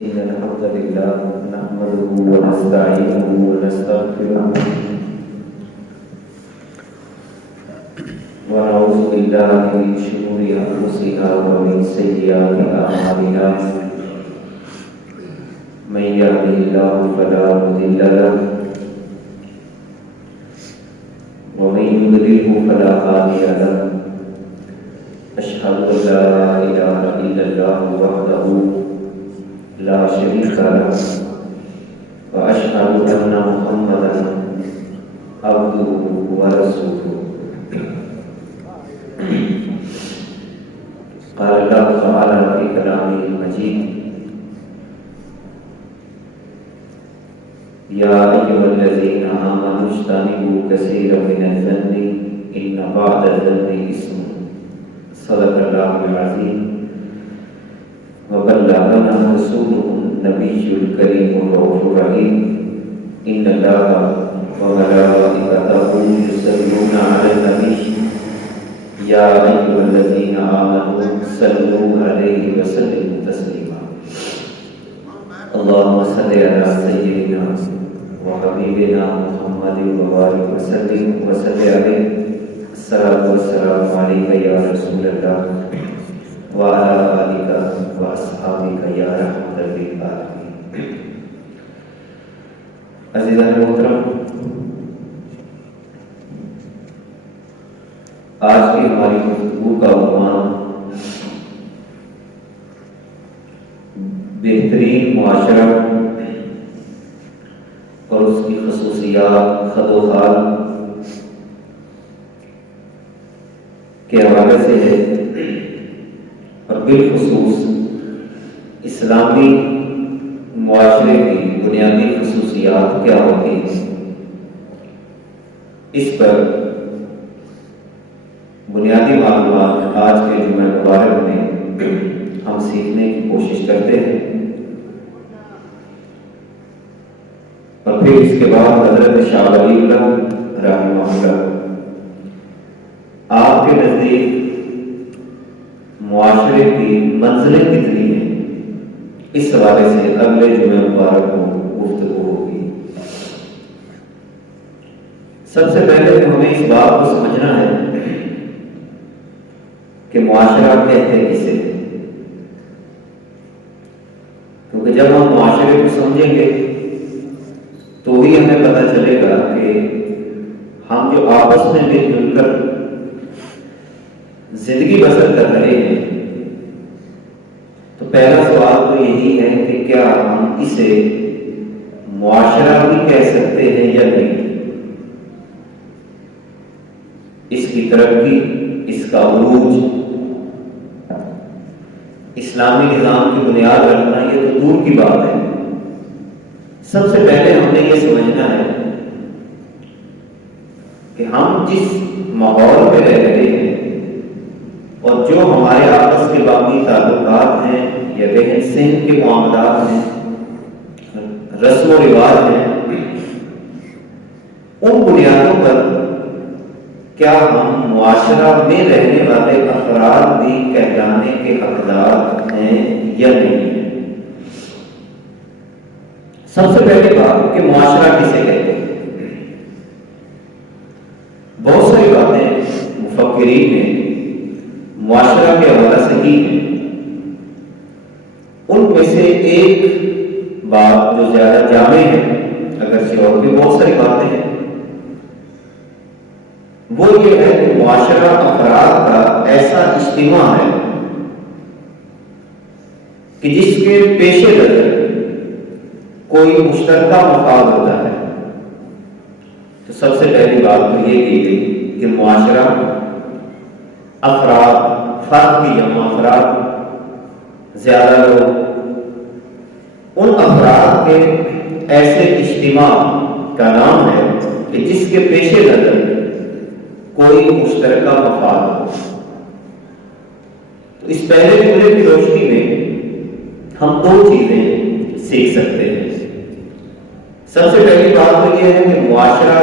إن الحمد لله نحمده ونستعينه ونستغفره ونعوذ بالله من شرور أنفسنا ومن سيئات أعمالنا من يهده الله فلا مضل له ومن يضلله فلا هادي له أشهد أن لا إله إلا الله وحده لا شريك له وأشهد أن محمدا عبده ورسوله قال الله تعالى في كلامه المجيد يا أيها الذين آمنوا اجتنبوا كثيرا من الظن إن بعض الظن إثم صدق الله العظيم وبلغنا رسوله النبي الكريم الرؤوف الرحيم إن الله وملائكته يصلون على النبي يا أيها الذين آمنوا صلوا عليه وسلموا تسليما اللهم صل على سيدنا وحبيبنا محمد وبارك وسلم عليه الصلاة والسلام عليك يا رسول الله وعلى آلك وأصحابك يا رحمة للعالمين. عزیزان محترم، آج کی ہماری گفتگو کا عنوان بہترین معاشرہ اور اس کی خصوصیات خد و خال کے حوالے سے ہے، اور بالخصوص اسلامی معاشرے کی بنیادی خصوصیات کیا ہوتی ہیں، اس پر بنیادی معلومات آج کے جمعہ مبارک میں ہم سیکھنے کی کوشش کرتے ہیں، اور پھر اس کے بعد حضرت شاہ ولی اللہ رحمہ اللہ آپ کے نزدیک معاشرے کی منزلیں کتنی ہیں، اس حوالے سے اگلے جمعہ مبارک کو گفتگو ہوگی۔ سب سے پہلے تو ہمیں اس بات کو سمجھنا ہے کہ معاشرہ کہتے کسے، کیونکہ جب ہم معاشرے کو سمجھیں گے تو ہی ہمیں پتہ چلے گا کہ ہم جو آپس میں مل جل کر زندگی بسر کر رہے ہیں، تو پہلا سوال تو یہی ہے کہ کیا ہم اسے معاشرہ بھی کہہ سکتے ہیں یا نہیں؟ اس کی ترقی، اس کا عروج، اسلامی نظام کی بنیاد رکھنا یہ تو دور کی بات ہے۔ سب سے پہلے ہم نے یہ سمجھنا ہے کہ ہم جس ماحول میں رہ رہے ہیں اور جو ہمارے آپس کے باقی تعلقات ہیں یا رہن سہن کے معاملات ہیں، رسم و رواج ہیں، ان بنیادوں پر کیا ہم معاشرہ میں رہنے والے افراد بھی کہلانے کے حقدار ہیں یا نہیں؟ سب سے پہلی بات کہ معاشرہ کسے کہتے ہیں۔ بہت ساری باتیں مفکرین نے معاشرہ کے حوالے سے کی ہے، ان میں سے ایک بات جو زیادہ جامع ہے، اگرچہ اور بھی بہت ساری باتیں ہیں، وہ یہ ہے کہ معاشرہ افراد کا ایسا اجتماع ہے کہ جس کے پیش نظر کوئی مشترکہ مفاد ہوتا ہے۔ تو سب سے پہلی بات تو یہ کی گئی کہ معاشرہ افراد، فرد کی جمع افراد، زیادہ لوگ، ان افراد کے ایسے اجتماع کا نام ہے کہ جس کے پیش نظر کوئی مشترکہ مفاد ہو۔ تو اس پہلے جملے کی روشنی میں ہم دو چیزیں سیکھ سکتے ہیں۔ سب سے پہلی بات تو یہ ہے کہ معاشرہ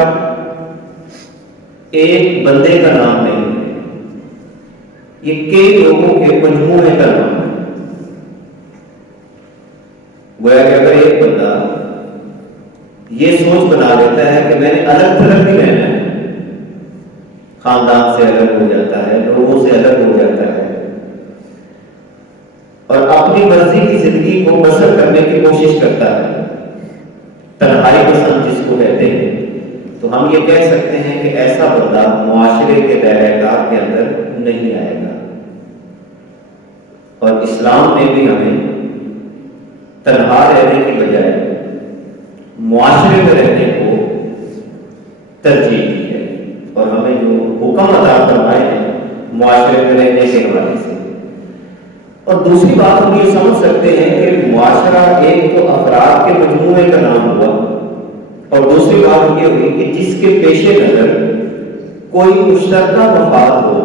ایک بندے کا نام نہیں ہے، یہ کئی لوگوں کے مجموعے کا نام ہے۔ گویا کہ اگر ایک بندہ یہ سوچ بنا لیتا ہے کہ میں نے الگ تھلگ نہیں رہنا ہے، خاندان سے الگ ہو جاتا ہے، لوگوں سے الگ ہو جاتا ہے اور اپنی مرضی کی زندگی کو بسر کرنے کی کوشش کرتا ہے، تنہائی پسند جس کو کہتے ہیں، تو ہم یہ کہہ سکتے ہیں کہ ایسا بندہ معاشرے کے دائرہ کار کے اندر نہیں آئے گا۔ اور اسلام نے بھی ہمیں تنہا رہنے کی بجائے معاشرے میں رہنے کو ترجیح دی ہے، اور ہمیں جو حکم عطا فرمائے ہیں معاشرے میں رہنے کے حوالے سے۔ اور دوسری بات ہم یہ سمجھ سکتے ہیں کہ معاشرہ ایک تو افراد کے مجموعے کا نام ہوا، اور دوسری بات یہ ہوئی کہ جس کے پیش نظر کوئی مشترکہ مفاد ہو۔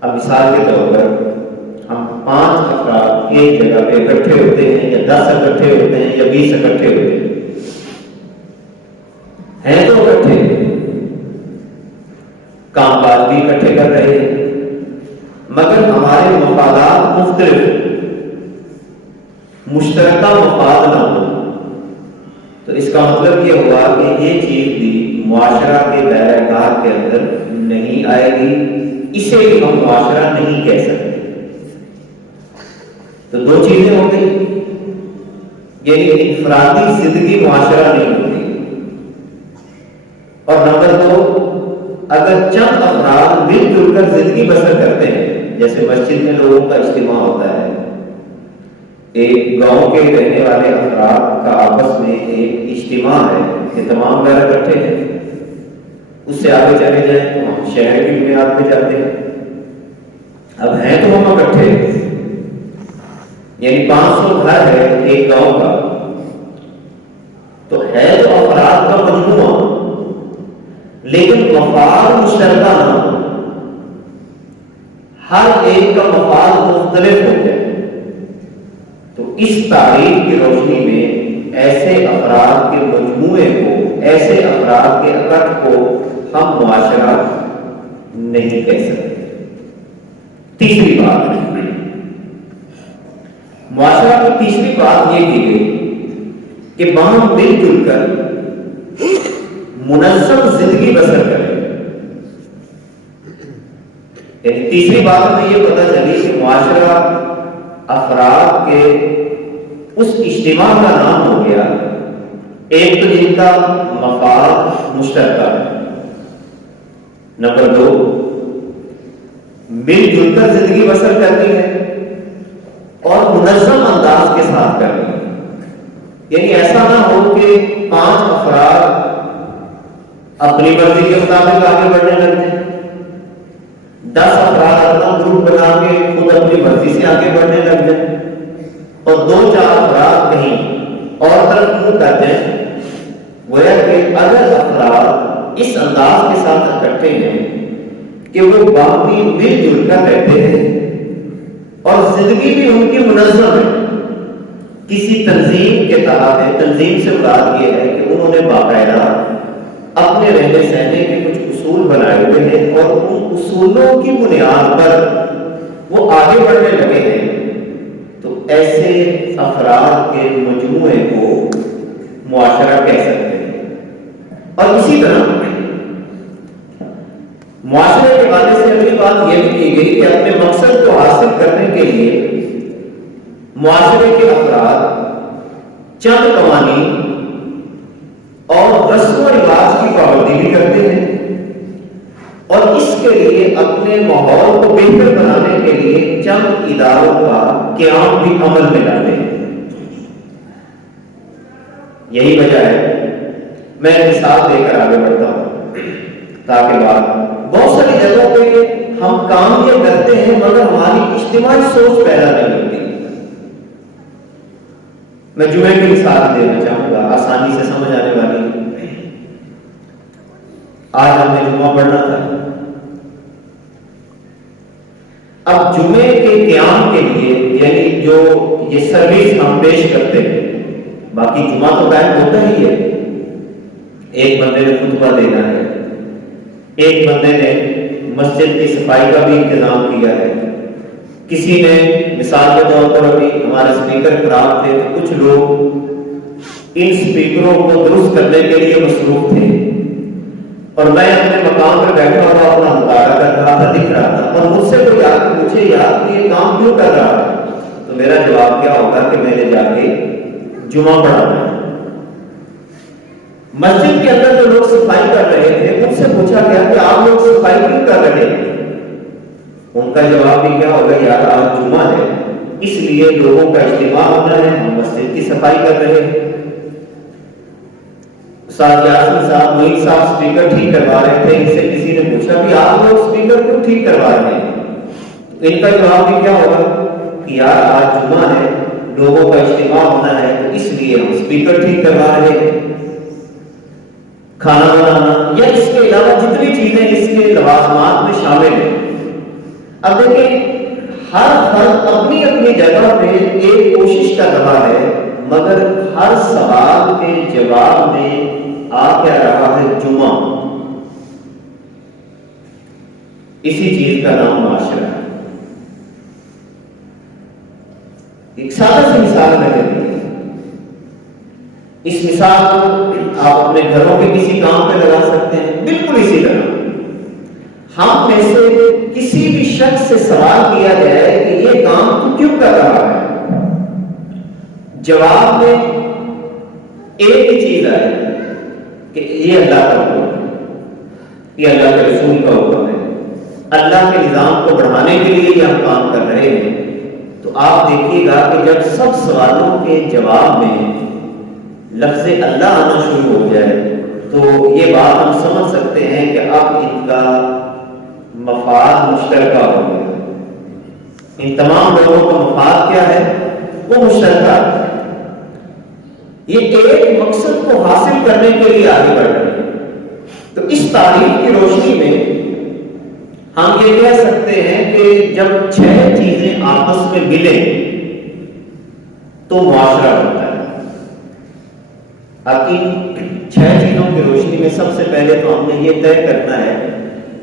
اب مثال کے طور پر ہم 5 افراد ایک جگہ پہ اکٹھے ہوتے ہیں، یا 10 اکٹھے ہوتے ہیں، یا 20 اکٹھے ہوتے ہیں تو اکٹھے کام کاج بھی اکٹھے کر رہے ہیں، مگر ہمارے مفادات مختلف، مشترکہ مفاد نہ ہو، تو اس کا مطلب یہ ہوا کہ یہ چیز بھی معاشرہ کے دائرہ کار کے اندر نہیں آئے گی، اسے بھی ہم معاشرہ نہیں کہہ سکتے۔ تو دو چیزیں ہو گئی، یعنی انفرادی زندگی معاشرہ نہیں ہوتی، اور نمبر 2، اگر چند افراد مل جل کر زندگی بسر کرتے ہیں، جیسے مسجد میں لوگوں کا اجتماع ہوتا ہے، ایک گاؤں کے رہنے والے افراد کا آپس میں ایک اجتماع ہے کہ تمام گھر اکٹھے ہیں، اس سے آگے چلے جائیں تو ہم شہر کی بنیاد پہ جاتے ہیں، اب ہیں تو ہم اکٹھے، یعنی 500 گھر ہے ایک گاؤں کا، تو ہے تو افراد کا مجموعہ، لیکن مفاد مشترکہ نہ ہو، ہر ایک کا مفاد مختلف ہو جائے، تو اس تعریف کی روشنی میں ایسے افراد کے مجموعے کو، ایسے افراد کے اکٹھ کو ہم معاشرہ نہیں کہہ سکتے۔ تیسری بات، معاشرہ کی تیسری بات یہ کی گئی کہ ہم مل جل کر منظم زندگی بسر کریں، یعنی تیسری بات ہمیں یہ پتہ چلی کہ معاشرہ افراد کے اس اجتماع کا نام ہو گیا، ایک تو جن کا مفاد مشترکہ ہے، نمبر 2 مل جل کر زندگی بسر کرنی ہے اور منظم انداز کے ساتھ کرنی ہے، یعنی ایسا نہ ہو کہ 5 افراد اپنی مرضی کے مطابق آگے بڑھنے لگتے ہیں، 10 افراد اپنا گروپ بنا کے خود اپنی مرضی سے آگے بڑھنے لگ جائیں، اور 2-4 افراد کہیں اور طرف منہ کر جائیں۔ گویا کہ اگر افراد اس انداز کے ساتھ اکٹھے ہیں کہ وہ باقی مل جل کر رہتے ہیں اور زندگی بھی ان کی منظم ہے، کسی تنظیم کے تحت ہے، تنظیم سے مراد یہ ہے کہ انہوں نے باقاعدہ اپنے رہنے سہنے کے کچھ اصول بنائے ہوئے ہیں، اور ان اصولوں کی بنیاد پر وہ آگے بڑھنے لگے ہیں، تو ایسے افراد کے مجموعے کو معاشرہ کہہ سکتے ہیں۔ اور اسی طرح معاشرے کے حوالے سے اگلی بات یہ بھی کی گئی کہ اپنے مقصد کو حاصل کرنے کے لیے معاشرے کے افراد چند قوانین اور رسم و رواج کی پابندی بھی کرتے ہیں، اور اس کے لیے اپنے ماحول کو بہتر بنانے کے لیے چند اداروں کا قیام بھی عمل میں لاتے ہیں۔ یہی وجہ ہے، میں مثال دے کر آگے بڑھتا ہوں تاکہ بہت ساری جگہوں پہ ہم کام یہ کرتے ہیں مگر ہماری اجتماعی سوچ پیدا نہیں ہوتی۔ میں جمعے کی مثال دینا چاہوں گا، آسانی سے سمجھ آنے والی۔ آج ہم نے جمعہ پڑھنا تھا، اب جمعے کے قیام کے لیے، یعنی جو یہ سروس ہم پیش کرتے ہیں، باقی جمعہ تو قائم ہوتا ہی ہے، ایک بندے نے خطبہ دینا ہے، ایک بندے نے مسجد کی صفائی کا بھی انتظام کیا ہے، کسی نے مثال کے طور پر ابھی ہمارے اسپیکر خراب تھے تو کچھ لوگ ان اسپیکروں کو درست کرنے کے لیے مصروف تھے، اور میں اپنے مقام پر بیٹھا ہوا اپنا مطالعہ کر رہا تھا، دکھ رہا تھا، اور مجھ سے کوئی آ کے پوچھے یار کہ یہ کام کیوں کر رہا ہے، تو میرا جواب کیا ہوگا کہ میں نے جا کے جمعہ پڑھانا ہے۔ مسجد کے اندر جو لوگ صفائی کر رہے تھے ان سے پوچھا گیا کہ آپ لوگ صفائی کیوں کر رہے ہیں، ان کا جواب بھی کیا ہوگا، یار آج جمعہ ہے اس لیے لوگوں کا اجتماع ہونا ہے، ہم مسجد کی صفائی کر رہے ہیں۔ استاد یاسین صاحب، معین صاحب اسپیکر ٹھیک کروا رہے تھے، ان سے کسی نے پوچھا کہ آپ لوگ اسپیکر کیوں ٹھیک کروا رہے ہیں، ان کا جواب بھی کیا ہوگا کہ یار آج جمعہ ہے، لوگوں کا اجتماع ہونا ہے تو اس لیے ہم اسپیکر ٹھیک کروا رہے ہیں۔ کھانا بنانا یا اس کے علاوہ جتنی چیزیں اس کے لوازمات میں شامل ہیں، اب دیکھیں ہر فرد اپنی اپنی جگہ پہ ایک کوشش کر رہا ہے، مگر ہر سوال کے جواب میں آ کیا رہا ہے، جمعہ۔ اسی چیز کا نام معاشرہ ہے۔ ایک سادہ سی مثال میں دیتی ہے، اس مثال کو آپ اپنے گھروں کے کسی کام پہ لگا سکتے ہیں۔ بالکل اسی طرح ہم میں سے کسی بھی شخص سے سوال کیا جائے کہ یہ کام تو کیوں کر رہا ہے، جواب میں ایک ہی چیز آئے کہ یہ اللہ کا حکم ہے، یہ اللہ کے رسول کا حکم ہے، اللہ کے نظام کو بڑھانے کے لیے یہ ہم کام کر رہے ہیں۔ تو آپ دیکھیے گا کہ جب سب سوالوں کے جواب میں لفظ اللہ آنا شروع ہو جائے تو یہ بات ہم سمجھ سکتے ہیں کہ اب ان کا مفاد مشترکہ ہو گیا۔ ان تمام لوگوں کا مفاد کیا ہے، وہ مشترکہ ہے، یہ ایک مقصد کو حاصل کرنے کے لیے آگے بڑھ رہے ہیں۔ تو اس تعریف کی روشنی میں ہم یہ کہہ سکتے ہیں کہ جب 6 چیزیں آپس میں ملیں تو معاشرہ ہوتا ہے۔ اب ان 6 چیزوں کی روشنی میں سب سے پہلے تو ہم نے یہ طے کرنا ہے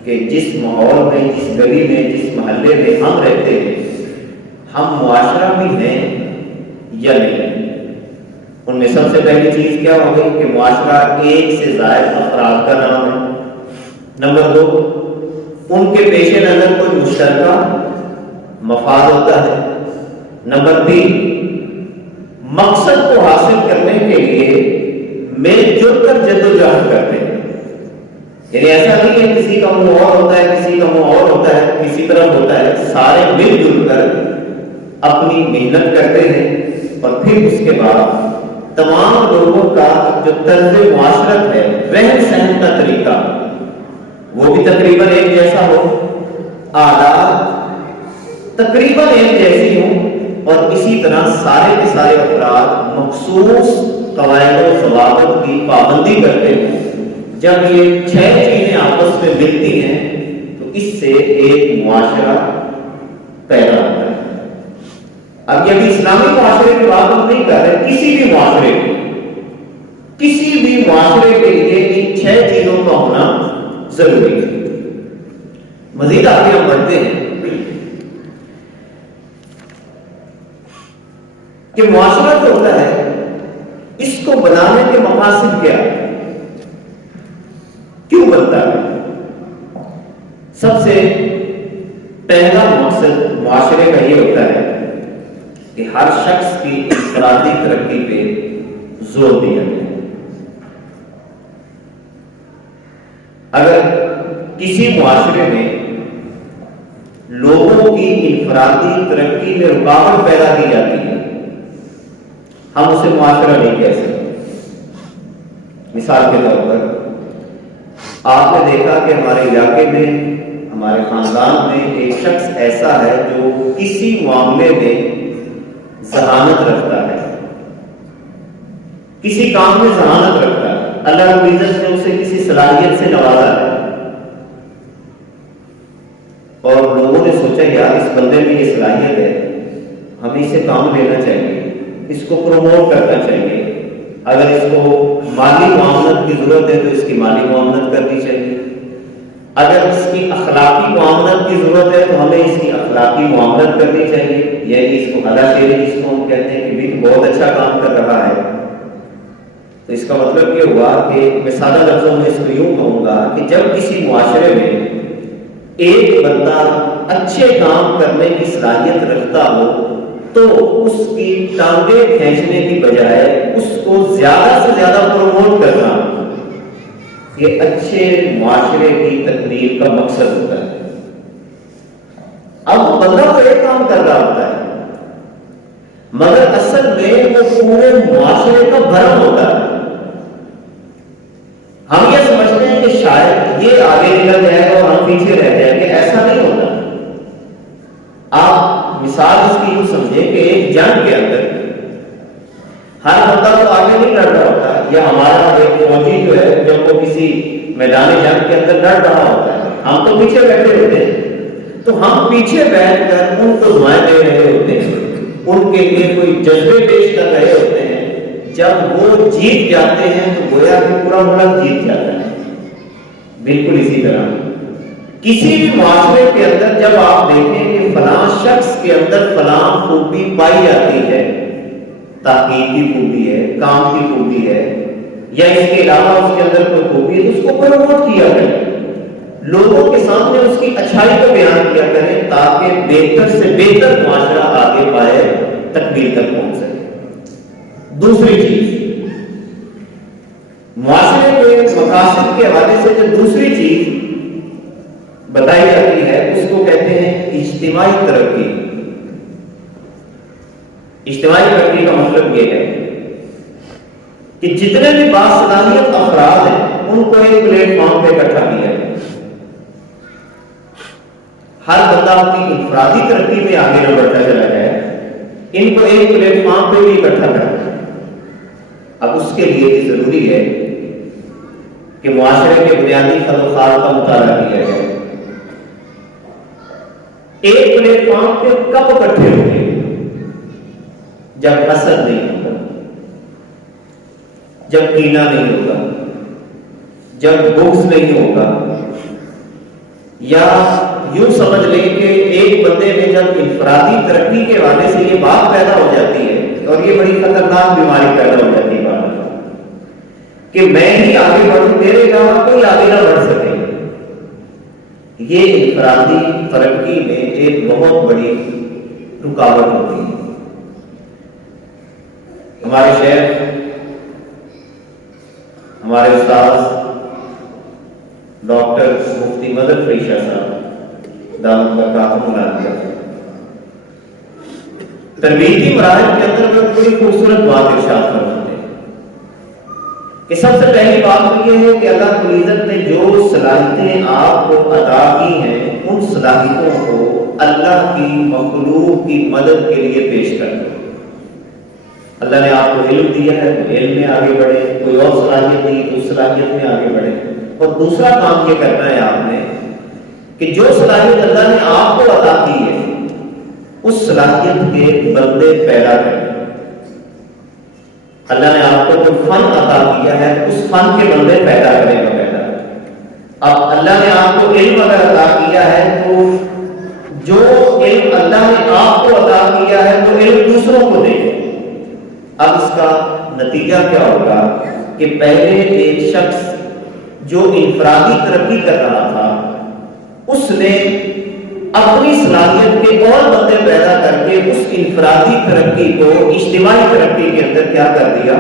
کہ جس ماحول میں، جس گلی میں، جس محلے میں ہم رہتے ہیں، ہم معاشرہ بھی ہیں یا نہیں۔ ان میں سب سے پہلی چیز کیا ہو گئی کہ معاشرہ ایک سے زائد افراد کا نام ہے۔ نمبر 2، ان کے پیش نظر کوئی مشترکہ مفاد ہوتا ہے۔ نمبر 3، مقصد کو حاصل کرنے کے لیے مل جل کر جدوجہد کرتے ہیں، یعنی ایسا نہیں ہے کسی کا منہ اور ہوتا ہے، کسی کا منہ اور ہوتا ہے، کسی طرف ہوتا ہے، سارے مل جل کر اپنی محنت کرتے ہیں، اور پھر اس کے بعد تمام لوگوں کا جو طرز معاشرت ہے، رہن سہن کا طریقہ، وہ بھی تقریباً ایک جیسا ہو، عادات تقریباً ایک جیسی ہوں، اور اسی طرح سارے کے سارے افراد مخصوص قواعد و ضوابط کی پابندی کرتے ہیں۔ جب یہ 6 چیزیں آپس میں ملتی ہیں تو اس سے ایک معاشرہ پیدا ہوتا ہے۔ اب یہ بھی اسلامی معاشرے کی بات ہم نہیں کر رہے، کسی بھی معاشرے کے لیے ان 6 چیزوں کا ہونا ضروری ہے۔ مزید آگے ہم بڑھتے ہیں کہ معاشرہ جو ہوتا ہے اس کو بنانے کے مقاصد کیا ہے، کیوں بنتا ہے؟ سب سے پہلا مقصد معاشرے کا یہ ہوتا ہے کہ ہر شخص کی انفرادی ترقی پہ زور دیا جائے۔ اگر کسی معاشرے میں لوگوں کی انفرادی ترقی میں رکاوٹ پیدا کی جاتی ہے، ہم اسے معاشرہ نہیں کہہ سکتے۔ مثال کے طور پر آپ نے دیکھا کہ ہمارے علاقے میں، ہمارے خاندان میں ایک شخص ایسا ہے جو کسی معاملے میں ذہانت رکھتا ہے، کسی کام میں ذہانت رکھتا ہے، اللہ رب العزت نے اسے کسی صلاحیت سے نوازا ہے، اور لوگوں نے سوچا یار اس بندے میں یہ صلاحیت ہے، ہمیں اسے کام لینا چاہیے، اس کو پروموٹ کرنا چاہیے، اگر اس کو مالی معاونت کی ضرورت ہے تو اس کی مالی معاونت کرنی چاہیے۔ اگر اس کی اخلاقی معاملت کی ضرورت ہے تو ہمیں اس کی اخلاقی معاملت کرنی چاہیے، یعنی اس کو ہلا شیری جس کو ہم کہتے ہیں کہ بھی بہت اچھا کام کر رہا ہے، تو اس کا مطلب یہ ہوا کہ میں سادہ لفظوں میں اس کو یوں کہوں گا کہ جب کسی معاشرے میں ایک بندہ اچھے کام کرنے کی صلاحیت رکھتا ہو تو اس کی ٹانگیں کھینچنے کی بجائے اس کو زیادہ سے زیادہ پروموٹ کرنا یہ اچھے معاشرے کی تکمیل کا مقصد ہوتا ہے۔ اب بندہ تو ایک کام کر رہا ہوتا ہے مگر اصل میں وہ پورے معاشرے کا بھرم ہوتا ہے۔ ہم یہ سمجھتے ہیں کہ شاید یہ آگے نکل جائے گا اور ہم پیچھے رہ جائیں گے، ایسا نہیں ہوتا۔ آپ مثال اس کی یوں سمجھیں کہ ایک جنگ کے اندر ہر بندہ تو آگے نہیں لڑ رہا ہوتا، یا ہمارا ایک فوجی جو ہے جب وہ کسی میدان جنگ کے اندر لڑ رہا ہوتا ہے ہم تو پیچھے بیٹھے ہوتے ہیں، تو ہم پیچھے بیٹھ کر ان کو دعائیں دے رہے ہوتے ہیں، ان کے لیے کوئی جذبے پیش کر رہے ہوتے ہیں۔ جب وہ جیت جاتے ہیں تو گویا کہ پورا ملک جیت جاتا ہے۔ بالکل اسی طرح کسی بھی معاشرے کے اندر جب آپ دیکھیں کہ فلاں شخص کے اندر فلاں خوبی پائی جاتی ہے، تحقیق کی خوبی ہے، کام کی خوبی ہے، یا اس کے علاوہ اس کے اندر کوئی خوبی ہے تو اس کو پروموٹ کیا جائے، لوگوں کے سامنے اس کی اچھائی کو بیان کیا کریں تاکہ بہتر سے بہتر معاشرہ آگے پائے، تکمیل تک پہنچ سکے۔ دوسری چیز معاشرے کے مقاصد کے حوالے سے جو دوسری چیز بتائی جاتی ہے اس کو کہتے ہیں اجتماعی ترقی۔ اجتماعی ترقی کا مطلب یہ ہے کہ جتنے بھی باصلاحیت افراد ہیں ان کو ایک پلیٹ فارم پہ اکٹھا کیا جائے، ہر بندہ اپنی انفرادی ترقی میں آگے نہ بڑھتا چلا جائے، ان کو ایک پلیٹ فارم پہ بھی اکٹھا کرنا ہے۔ اب اس کے لیے بھی ضروری ہے کہ معاشرے کے بنیادی خلوصات کا مطالعہ کیا جائے۔ ایک پلیٹ فارم پہ کب اکٹھے ہوں گے؟ جب حسد نہیں ہوگا، جب کینہ نہیں ہوگا، جب بغض نہیں ہوگا، یا یوں سمجھ لیں کہ ایک بندے میں جب انفرادی ترقی کے حوالے سے یہ بات پیدا ہو جاتی ہے اور یہ بڑی خطرناک بیماری پیدا ہو جاتی ہے کہ میں ہی آگے بڑھوں، میرے علاوہ کوئی آگے نہ بڑھ سکے، یہ انفرادی ترقی میں ایک بہت بڑی رکاوٹ ہوتی ہے۔ ہمارے شیخ، ہمارے استاد ڈاکٹر مفتی مدد فریشہ صاحب دامت برکاتہم العالیہ تربیتی مراحل کے اندر وہ بڑی خوبصورت بات ارشاد فرماتے ہیں کہ سب سے پہلی بات یہ ہے کہ اللہ رب العزت نے جو صلاحیتیں آپ کو عطا کی ہیں ان صلاحیتوں کو اللہ کی مخلوق کی مدد کے لیے پیش کر دو۔ اللہ نے آپ کو علم دیا ہے تو علم میں آگے بڑھے، کوئی اور صلاحیت دی تو اس صلاحیت میں آگے بڑھے، اور دوسرا کام یہ کرنا ہے آپ نے کہ جو صلاحیت اللہ نے آپ کو عطا کی ہے اس صلاحیت کے بندے پیدا کریں۔ اللہ نے آپ کو جو فن عطا کیا ہے اس فن کے بندے پیدا کریں گا پیدا۔ اب اللہ نے آپ کو علم اگر عطا کیا ہے تو جو علم اللہ نے آپ کو عطا کیا ہے وہ علم دوسروں کو دے۔ اب اس کا نتیجہ کیا ہوگا کہ پہلے ایک شخص جو انفرادی ترقی کر رہا تھا اس نے اپنی صلاحیت کے اور بندے پیدا کر کے اس انفرادی ترقی کو اجتماعی ترقی کے اندر کیا کر دیا؟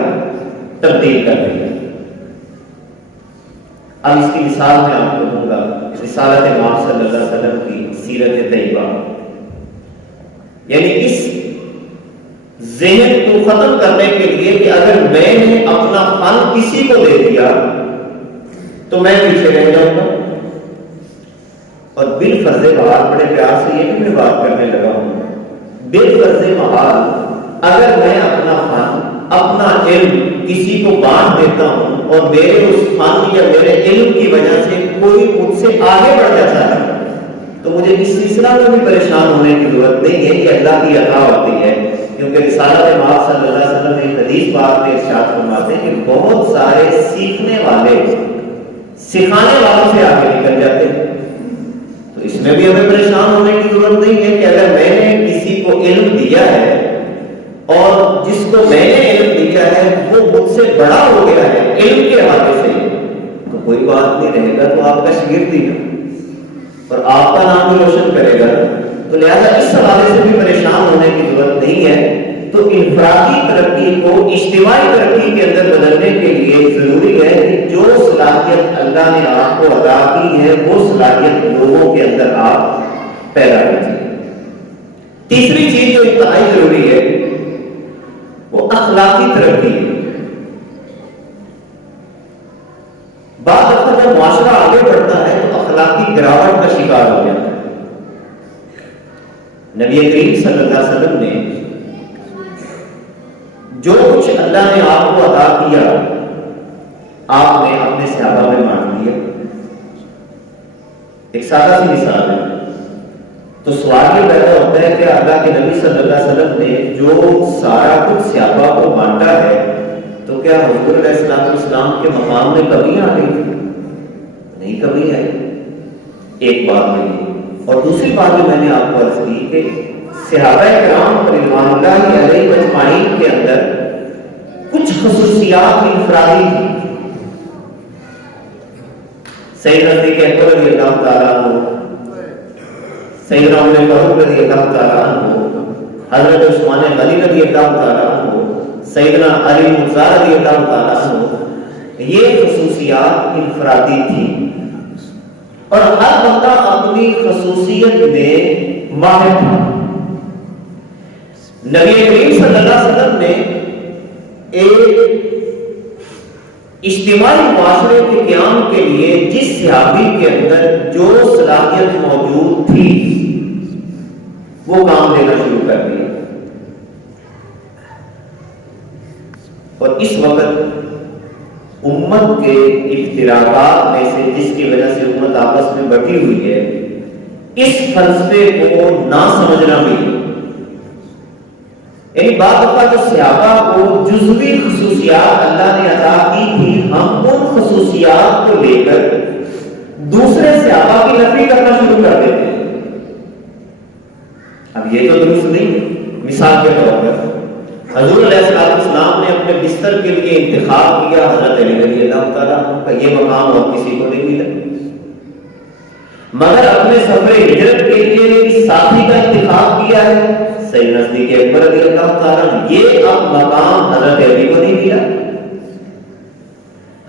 تبدیل کر دیا۔ اب اس کی مثال میں آپ کو دوں گا رسالت امام صلی اللہ علیہ وسلم کی سیرت طیبہ، یعنی اس ذہن کو ختم کرنے کے لیے کہ اگر میں نے اپنا فن کسی کو دے دیا تو میں پیچھے رہ جاؤں گا۔ اور بالفرض محال، بڑے پیار سے یہ بھی میں بات کرنے لگا ہوں، بالفرض محال اگر میں اپنا فن، اپنا علم کسی کو بانٹ دیتا ہوں اور میرے اس فن یا میرے علم کی وجہ سے کوئی مجھ سے آگے بڑھ جاتا ہے تو مجھے اس سلسلہ میں بھی پریشان ہونے کی ضرورت نہیں ہے کہ اللہ کی عطا ہوتی ہے، کیونکہ رسالت امام صلی اللہ علیہ وسلم نے حدیث پاک میں ارشاد فرماتے ہیں کہ بہت سارے سیکھنے والے سکھانے والوں سے آگے نکل جاتے ہیں۔ میں بھی ہمیں پریشان ہونے کی ضرورت نہیں ہے کہ اگر میں نے کسی کو علم دیا ہے اور جس کو میں نے علم دیا ہے وہ مجھ سے بڑا ہو گیا ہے علم کے حوالے سے، تو کوئی بات نہیں رہے گا، تو آپ کا شاگرد ہی ہے اور آپ کا نام بھی روشن کرے گا، تو لہذا اس حوالے سے بھی پریشان ہونے کی ضرورت نہیں ہے۔ تو انفرادی ترقی کو اجتماعی ترقی کے اندر بدلنے کے لیے ضروری ہے کہ جو صلاحیت اللہ نے آپ کو عطا کی ہے وہ صلاحیت لوگوں کے اندر آپ پیدا کیجیے۔ تیسری چیز جو انتہائی ضروری ہے وہ اخلاقی ترقی ہے۔ بعض دفعہ جب معاشرہ آگے بڑھتا ہے تو اخلاقی گراوٹ کا شکار ہو جاتا ہے۔ نبی کریم صلی اللہ علیہ وسلم نے جو کچھ اللہ نے آپ کو عطا کیا آپ نے اپنے صحابہ میں بانٹ دیا۔ ایک سادہ سی مثال ہے تو سوال یہ پیدا ہوتا ہے کہ اللہ کے نبی صلی اللہ علیہ وسلم نے جو سارا کچھ صحابہ کو بانٹا ہے تو کیا حضور علیہ السلام کے مقام میں کمی آ گئی؟ نہیں کمی آئی۔ ایک بات نہیں، اور دوسری بات جو میں نے آپ کو عرض کی کہ صحابہ کرام رضوان اللہ علیہ اجمعین کے اندر کچھ خصوصیات انفرادی تھی۔ سیدنا صدیق اکبر رضی اللہ تعالیٰ عنہ، سیدنا عمر فاروق رضی اللہ تعالیٰ عنہ، حضرت عثمان غنی رضی اللہ تعالیٰ عنہ، سیدنا علی مرتضیٰ رضی اللہ تعالیٰ عنہ، یہ خصوصیات انفرادی تھی اور ہر بندہ اپنی خصوصیت میں ماہر تھا۔ نبی کریم صلی اللہ علیہ وسلم نے ایک اجتماعی معاشرے کے قیام کے لیے جس صحابی کے اندر جو صلاحیت موجود تھی وہ کام دینا شروع کر دیا، اور اس وقت امت کے افتراقات میں سے جس کی وجہ سے امت آپس میں بٹی ہوئی ہے، اس فلسفے کو نہ سمجھنا بھی، یعنی بعض دفعہ جو صحابہ کو جزوی خصوصیات اللہ نے عطا کی تھی ہم ان خصوصیات کو لے کر دوسرے صحابہ کی نفی کرنا شروع کر دیتے ہیں۔ اب یہ تو درست نہیں۔ مثال کے طور پر حضور علیہ السلام نے اپنے بستر کے لیے انتخاب کیا حضرت علی رضی اللہ تعالیٰ عنہ کا، یہ مقام اور کسی کو نہیں ملا، مگر اپنے سفر ہجرت کے لیے ساتھی کا انتخاب کیا ہے سیدنا صدیق اکبر رضی اللہ تعالیٰ عنہ، یہ اب مقام حضرت علی کو نہیں ملا۔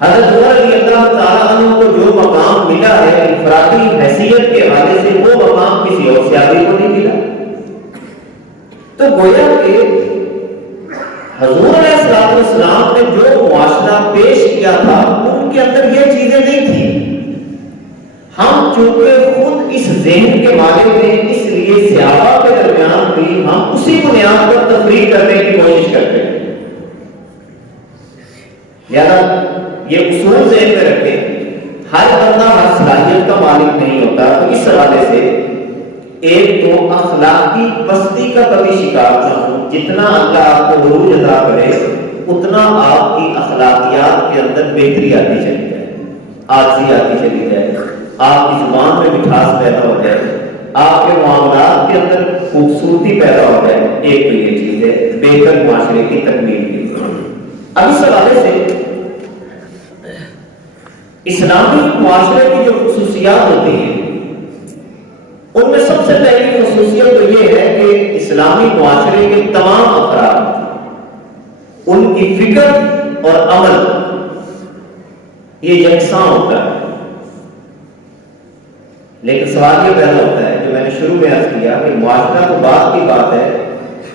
حضرت عمر رضی اللہ تعالیٰ عنہ کو جو مقام ملا ہے انفرادی حیثیت کے حوالے سے وہ مقام کسی اور صحابی کو نہیں ملا۔ تو گویا کہ حضور علیہ السلام نے جو معاشرہ پیش کیا تھا ان کے اندر یہ چیزیں نہیں تھیں، ہم چونکہ خود اس ذہن کے مالک ہیں اس لیے صحابہ کے درمیان بھی ہم اسی بنیاد پر تفریق کرنے کی کوشش کرتے ہیں۔ لہذا یہ اصول ذہن میں رکھیں، ہر بندہ ہر صلاحیت کا مالک نہیں ہوتا، تو اس حوالے سے ایک تو اخلاقی پستی کا کبھی شکار نہ ہو، جتنا اللہ آپ کو عروج عطا کرے اتنا آپ کی اخلاقیات کے اندر بہتری آتی چلی جائے، عاجزی آتی چلی جائے، آپ کی زبان میں مٹھاس پیدا ہو جائے، آپ کے معاملات کے اندر خوبصورتی پیدا ہو جائے۔ ایک تو یہ چیز ہے بہتر معاشرے کی تکمیل کی۔ اب اس حوالے سے اسلامی معاشرے کی جو خصوصیات ہوتی ہیں ان میں سب سے پہلی خصوصیت تو یہ ہے کہ اسلامی معاشرے کے تمام افراد ان کی فکر اور عمل یہ یکساں ہوتا ہے۔ لیکن سوال یہ پیدا ہوتا ہے جو میں نے شروع میں عرض کیا کہ معاشرہ تو بعد کی بات ہے،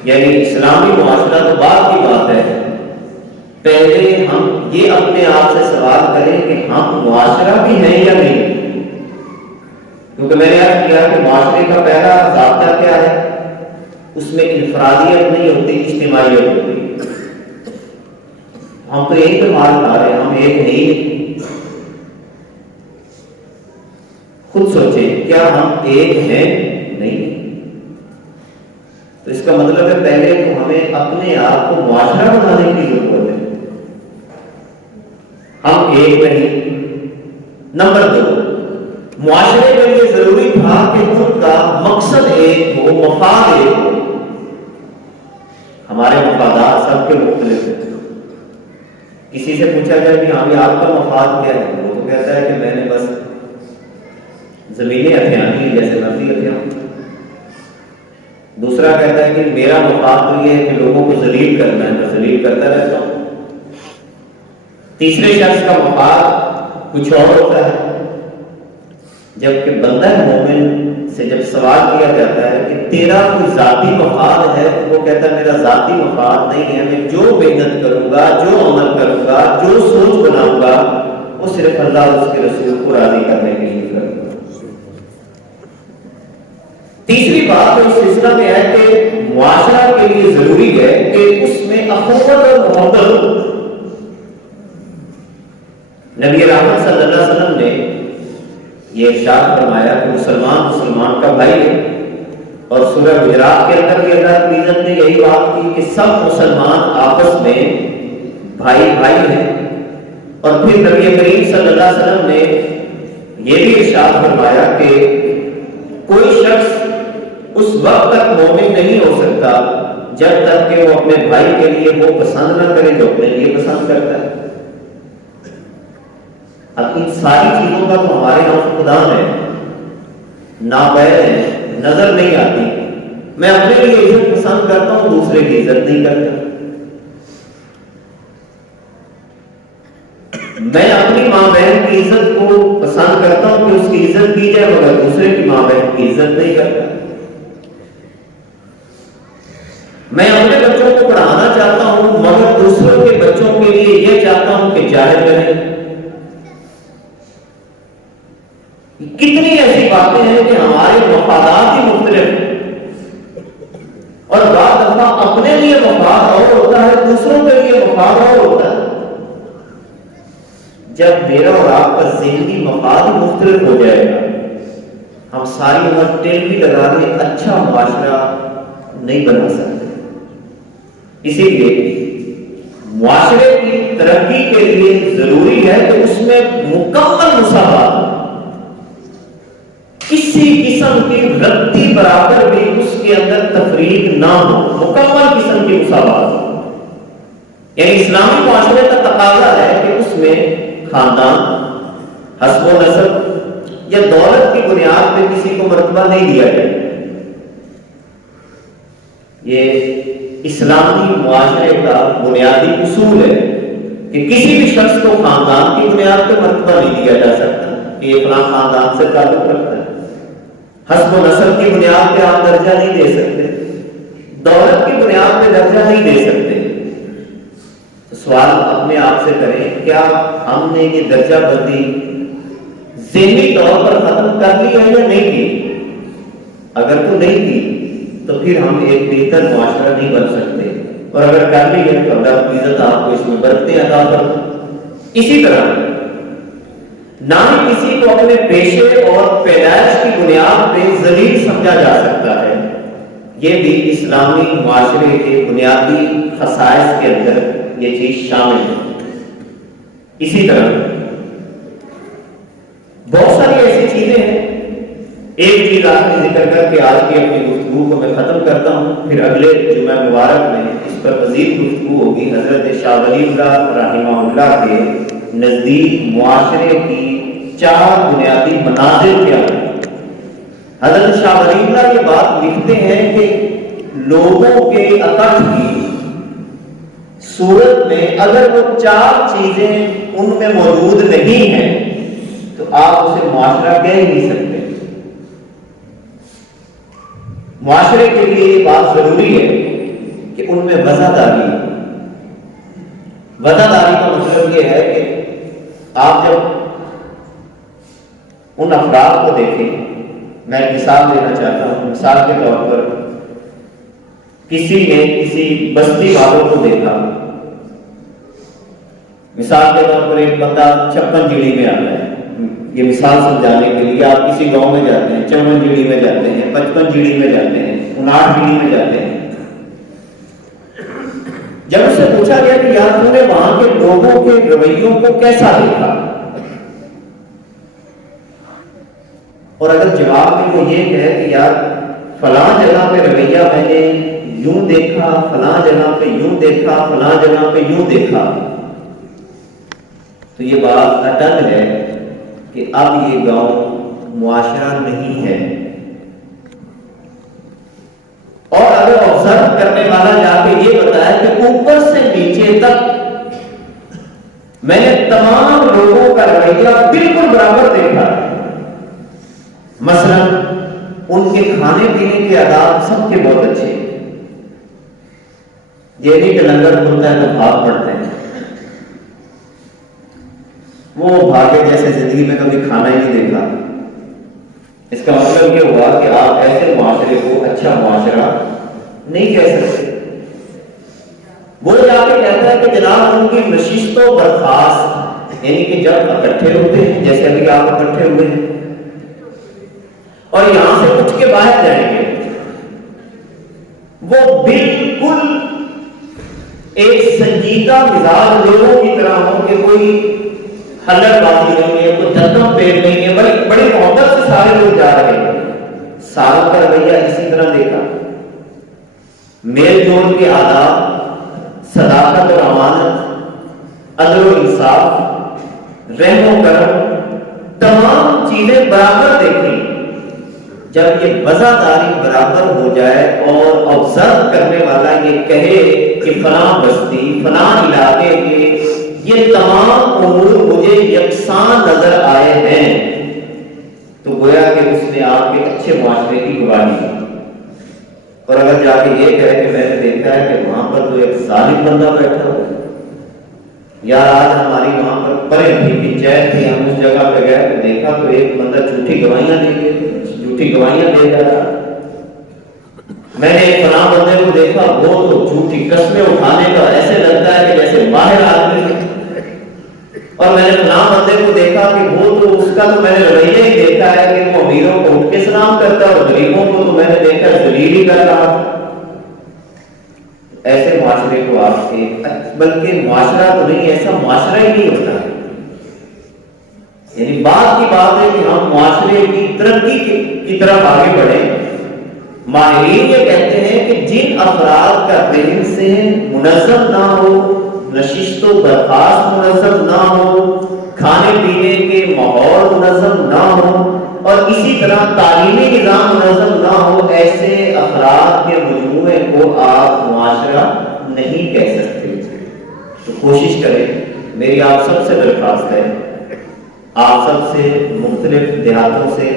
یعنی اسلامی معاشرہ تو بعد کی بات ہے، پہلے ہم یہ اپنے آپ سے سوال کریں کہ ہم معاشرہ بھی ہیں یا نہیں، کیونکہ میں نے عرض کیا کہ معاشرے کا پہلا ضابطہ کیا ہے، اس میں انفرادیت نہیں ہوتی، اجتماعیت ہوتی۔ ہم تو ایک پہ مار کھا رہے ہیں، ہم ایک نہیں ہیں۔ خود سوچیں کیا ہم ایک ہیں؟ نہیں۔ تو اس کا مطلب ہے پہلے تو ہمیں اپنے آپ کو معاشرہ بنانے کی ضرورت ہے، ہم ایک نہیں۔ نمبر 2، معاشرے کے لیے ضروری تھا کہ کسی سے پوچھا جائے کہ ہاں بھی آپ کا مفاد کیا ہے، وہ تو کہتا ہے کہ میں نے بس زمینیں ہتھیانی جیسے مرضی ہتھیان۔ دوسرا کہتا ہے کہ میرا مفاد تو یہ ہے کہ لوگوں کو ذلیل کرنا ہے، میں ذلیل کرتا رہتا ہوں۔ تیسرے شخص کا مفاد کچھ اور ہوتا ہے۔ جبکہ بندہ مومن سے جب سوال کیا جاتا ہے کہ تیرا کوئی ذاتی مفاد ہے، وہ کہتا ہے میرا ذاتی مفاد نہیں ہے، میں جو محنت کروں گا، جو عمل کروں گا، جو سوچ بناؤں گا، وہ صرف اللہ اور اس کے رسول کو راضی کرنے کے لیے کروں گا۔ تیسری بات اس سلسلہ میں ہے کہ معاشرہ کے لیے ضروری ہے کہ اس میں اخوت اور محبت ہو۔ نبی رحمت صلی اللہ علیہ وسلم نے یہ ارشاد فرمایا کہ مسلمان کا بھائی ہے، اور سورہ حجرات کے اندر بھی اللہ کی عزت نے یہی بات کی کہ سب مسلمان آپس میں بھائی بھائی ہیں۔ اور پھر نبی کریم صلی اللہ علیہ وسلم نے یہ بھی ارشاد فرمایا کہ کوئی شخص اس وقت تک مومن نہیں ہو سکتا جب تک کہ وہ اپنے بھائی کے لیے وہ پسند نہ کرے جو اپنے لیے پسند کرتا ہے۔ اب ان ساری چیزوں کا تو ہمارے یہاں فقدان ہے، نابین ہے، نظر نہیں آتی۔ میں اپنے لیے عزت پسند کرتا ہوں، دوسرے کی عزت نہیں کرتا۔ میں اپنی ماں بہن کی عزت کو پسند کرتا ہوں کہ اس کی عزت کی جائے، مگر دوسرے کی ماں بہن کی عزت نہیں کرتا۔ میں اپنے بچوں کو پڑھانا چاہتا ہوں، مگر دوسروں کے بچوں کے لیے یہ چاہتا ہوں کہ جاہل رہیں۔ کتنی ایسی باتیں ہیں کہ ہمارے مفادات ہی مختلف ہیں، اور بعض دفعہ اپنے لیے مفاد اور ہوتا ہے، دوسروں کے لیے مفاد اور ہوتا ہے۔ جب میرا اور آپ کا ذہنی مفاد ہی مختلف ہو جائے گا، ہم ساری عمر ٹیل بھی لگا کے اچھا معاشرہ نہیں بنا سکتے۔ اسی لیے معاشرے کی ترقی کے لیے ضروری ہے کہ اس میں مکمل مساوات، کسی قسم کی رتی برابر بھی اس کے اندر تفریق نہ ہو، مکمل قسم کی مساوات۔ یعنی اسلامی معاشرے کا تقاضا ہے کہ اس میں خاندان، حسب و نسب یا دولت کی بنیاد پہ کسی کو مرتبہ نہیں دیا جائے۔ یہ اسلامی معاشرے کا بنیادی اصول ہے کہ کسی بھی شخص کو خاندان کی بنیاد پہ مرتبہ نہیں دیا جا سکتا کہ یہ فلاں خاندان سے تعلق رکھتا ہے۔ حسب و نسب کی بنیاد پہ آپ درجہ نہیں دے سکتے، دولت کی بنیاد پہ درجہ نہیں دے سکتے۔ تو سوال اپنے آپ سے کریں، کیا ہم نے یہ درجہ بندی ذہنی طور پر ختم کر لی ہے یا نہیں کی؟ اگر تو نہیں کی تو پھر ہم ایک بہتر معاشرہ نہیں بن سکتے، اور اگر کر لی ہے تو اللہ کی عزت آپ کو اس میں برکتیں عطا فرمائے۔ اسی طرح نہ ہی کسی کو اپنے پیشے اور پیدائش کی بنیاد پہ ذلیل سمجھا جا سکتا ہے۔ یہ بھی اسلامی معاشرے کے بنیادی خصائص کے اندر یہ چیز شامل ہے۔ اسی طرح بہت ساری ایسی چیزیں ہیں۔ ایک چیز آخری ذکر کر کے آج کی اپنی گفتگو کو میں ختم کرتا ہوں، پھر اگلے جمعہ مبارک میں اس پر مزید گفتگو ہوگی۔ حضرت شاہ ولی اللہ رحمہ اللہ کے نزدیک معاشرے کی 4 بنیادی منازل کیا ہیں۔ حضرت شاہ ولی اللہ یہ بات لکھتے ہیں کہ لوگوں کے اکٹھ کی صورت میں اگر وہ 4 چیزیں ان میں موجود نہیں ہیں تو آپ اسے معاشرہ کہہ ہی نہیں سکتے۔ معاشرے کے لیے یہ بات ضروری ہے کہ ان میں وفاداری کا مطلب یہ ہے کہ آپ جب ان افراد کو دیکھیں، میں مثال دینا چاہتا ہوں۔ مثال کے طور پر کسی نے کسی بستی والوں کو دیکھا، مثال کے طور پر ایک بندہ 56 جیڑی میں آتا ہے، یہ مثال سمجھانے کے لیے آپ کسی گاؤں میں جاتے ہیں، 54 جیڑی میں جاتے ہیں، 55 جیڑی میں جاتے ہیں، 59 جیڑی میں جاتے ہیں۔ جب اس سے پوچھا گیا کہ یار تم نے وہاں کے لوگوں کے رویوں کو کیسا دیکھا، اور اگر جواب میں وہ یہ کہے کہ یار فلاں جگہ پہ رویہ میں نے یوں دیکھا، فلاں جگہ پہ یوں دیکھا، فلاں جگہ پہ یوں دیکھا، تو یہ بات اٹل ہے کہ اب یہ گاؤں معاشرہ نہیں ہے. اور اگر آبزرو کرنے والا جا کے یہ بتایا کہ اوپر سے نیچے تک میں نے تمام لوگوں کا رویہ بالکل برابر دیکھا. مثلا ان کے کھانے پینے کے آداب سب کے بہت اچھے. یہ نہیں کہ لنگر کھلتا ہے تو بھاگ پڑتے ہیں. وہ بھاگے جیسے زندگی میں کبھی کھانا ہی نہیں دیکھا. اس کا مطلب یہ ہوا کہ آپ ایسے معاشرے کو اچھا معاشرہ نہیں کہہ سکتے. وہ جا کے کہتا ہے کہ جناب ان کی نشست و برخاست، یعنی کہ جب اکٹھے ہوتے ہیں جیسے ابھی آپ اکٹھے ہوئے ہیں اور یہاں سے اٹھ کے باہر جائیں گے، وہ بالکل ایک سنجیدہ مزاج لوگوں کی طرح ہو کہ کوئی ہلڑ بازی نہیں ہے، کوئی دھکم پیڑ نہیں ہے، بڑی محبت سے سارے لوگ جا رہے ہیں. ساروں کا رویہ اسی طرح دیکھا. میل جول کے آداب، صداقت اور امانت، عدل و انصاف، رحم و کرم، تمام چیزیں برابر دیکھی. جب یہ وزاداری برابر ہو جائے اور آبزرو کرنے والا یہ کہے کہ فلاں بستی فلاں علاقے کے یہ تمام امور مجھے یکساں نظر آئے ہیں، تو گویا کہ اس نے آپ کے اچھے معاشرے کی گواہی دی. اور اگر جا کے یہ کہے کہ میں نے دیکھا ہے کہ وہاں پر تو ایک ظالم بندہ بیٹھا ہو، یار آج ہماری وہاں پر پرے تھی پنچایت تھی، ہم اس جگہ پہ گئے تو دیکھا تو ایک بندہ جھوٹی گواہیاں دے جا رہا. میں نے ایک فلاں بندے کو دیکھا وہ تو جھوٹی قسمیں اٹھانے کا ایسے لگتا ہے کہ جیسے ماہر آدمی ہے. اور میں نے فلاں بندے کو دیکھا کہ وہ تو اس کا تو میں نے رویہ ہی دیکھا ہے کہ وہ امیروں کو اٹھ کے سلام کرتا ہے اور غریبوں کو تو میں نے دیکھا ذلیل ہی کر رہا. ایسے معاشرے کو آپ کے، بلکہ معاشرہ تو نہیں، ایسا معاشرہ ہی نہیں ہوتا ہے. یعنی بات کی بات ہے کہ ہم معاشرے کی ترقی کی طرف آگے بڑھیں. ماہرین یہ کہتے ہیں کہ جن افراد کا رہن سہن منظم نہ ہو، نشست و برخاست منظم نہ ہو، کھانے پینے کے ماحول منظم نہ ہو اور اسی طرح تعلیمی نظام منظم نہ ہو، ایسے افراد کے مجموعے کو آپ معاشرہ نہیں کہہ سکتے. تو کوشش کریں، میری آپ سب سے درخواست ہے، آپ سب سے مختلف دیہاتوں سے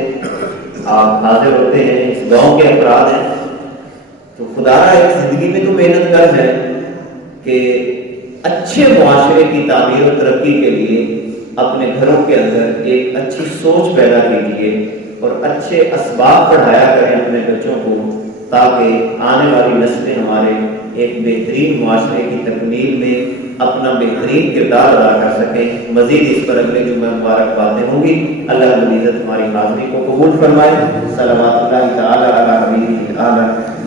آپ حاضر ہوتے ہیں، اس گاؤں کے افراد ہیں، تو خدا را ایک زندگی میں تو محنت کر جائیں کہ اچھے معاشرے کی تعمیر و ترقی کے لیے اپنے گھروں کے اندر ایک اچھی سوچ پیدا کیجیے اور اچھے اسباب پڑھایا کریں اپنے بچوں کو، تاکہ آنے والی نسلیں ہمارے ایک بہترین معاشرے کی تکمیل میں اپنا بہترین کردار ادا کر سکیں. مزید اس پر اگلے جمعہ مبارک باتیں ہوں گی. اللہ رب العزت ہماری حاضری کو قبول فرمائے. صلوات اللہ تعالی علی نبیہ العالم.